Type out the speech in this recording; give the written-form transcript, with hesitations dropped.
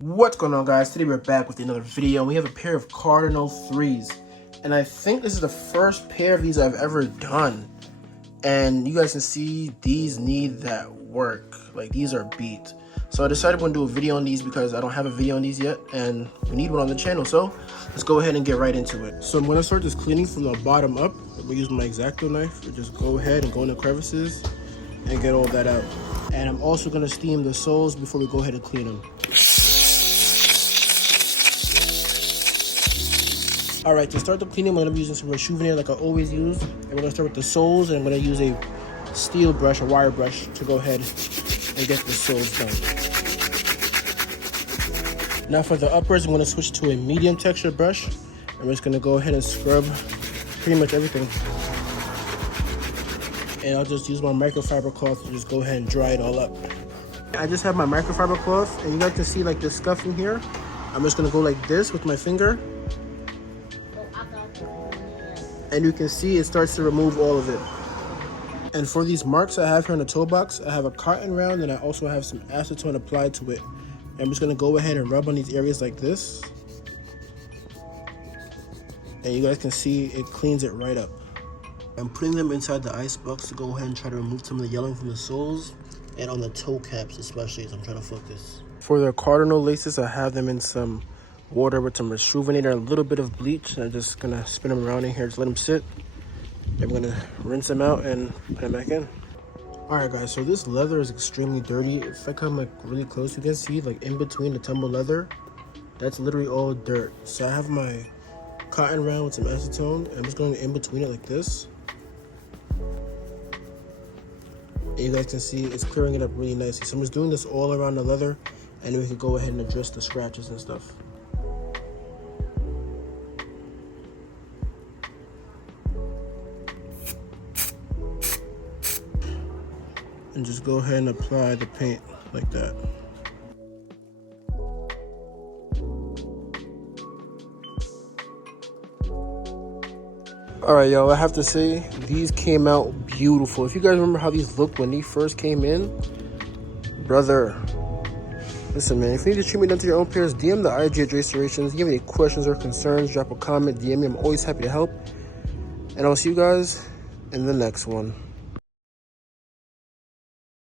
What's going on, guys? Today we're back with another video. We have a pair of Cardinal 3s, and I think this is the first pair of these I've ever done. And you guys can see these need that work. Like, these are beat. So I decided I'm going to do a video on these because I don't have a video on these yet, and we need one on the channel. So let's go ahead and get right into it. So I'm going to start this cleaning from the bottom up. I'm going to use my X-Acto knife to just go ahead and go in the crevices and get all that out. And I'm also going to steam the soles before we go ahead and clean them. Alright, to start the cleaning, I'm going to be using some Rejuvenator like I always use. And we're going to start with the soles, and I'm going to use a steel brush, a wire brush, to go ahead and get the soles done. Now for the uppers, I'm going to switch to a medium texture brush. I'm just going to go ahead and scrub pretty much everything. And I'll just use my microfiber cloth to just go ahead and dry it all up. I just have my microfiber cloth, and you guys can see like this scuff in here. I'm just going to go like this with my finger. And you can see it starts to remove all of it. And for these marks I have here in the toe box, I have a cotton round, and I also have some acetone applied to it. And I'm just going to go ahead and rub on these areas like this. And you guys can see it cleans it right up. I'm putting them inside the ice box to go ahead and try to remove some of the yellowing from the soles and on the toe caps especially, as I'm trying to focus. For the Cardinal laces, I have them in some water with some Rejuvenator, a little bit of bleach, and I'm just gonna spin them around in here, just let them sit. I'm gonna rinse them out and put them back in. Alright guys, so this leather is extremely dirty. If I come like really close, you can see like in between the tumbled leather, that's literally all dirt. So I have my cotton round with some acetone, and I'm just going in between it like this. And you guys can see it's clearing it up really nicely. So I'm just doing this all around the leather, and then we can go ahead and address the scratches and stuff. And just go ahead and apply the paint like that. Alright, yo, I have to say, these came out beautiful. If you guys remember how these looked when they first came in, brother, listen, man, if you need to treat me done to your own pairs, DM the IG at Restorations. If you have any questions or concerns, drop a comment, DM me. I'm always happy to help. And I'll see you guys in the next one.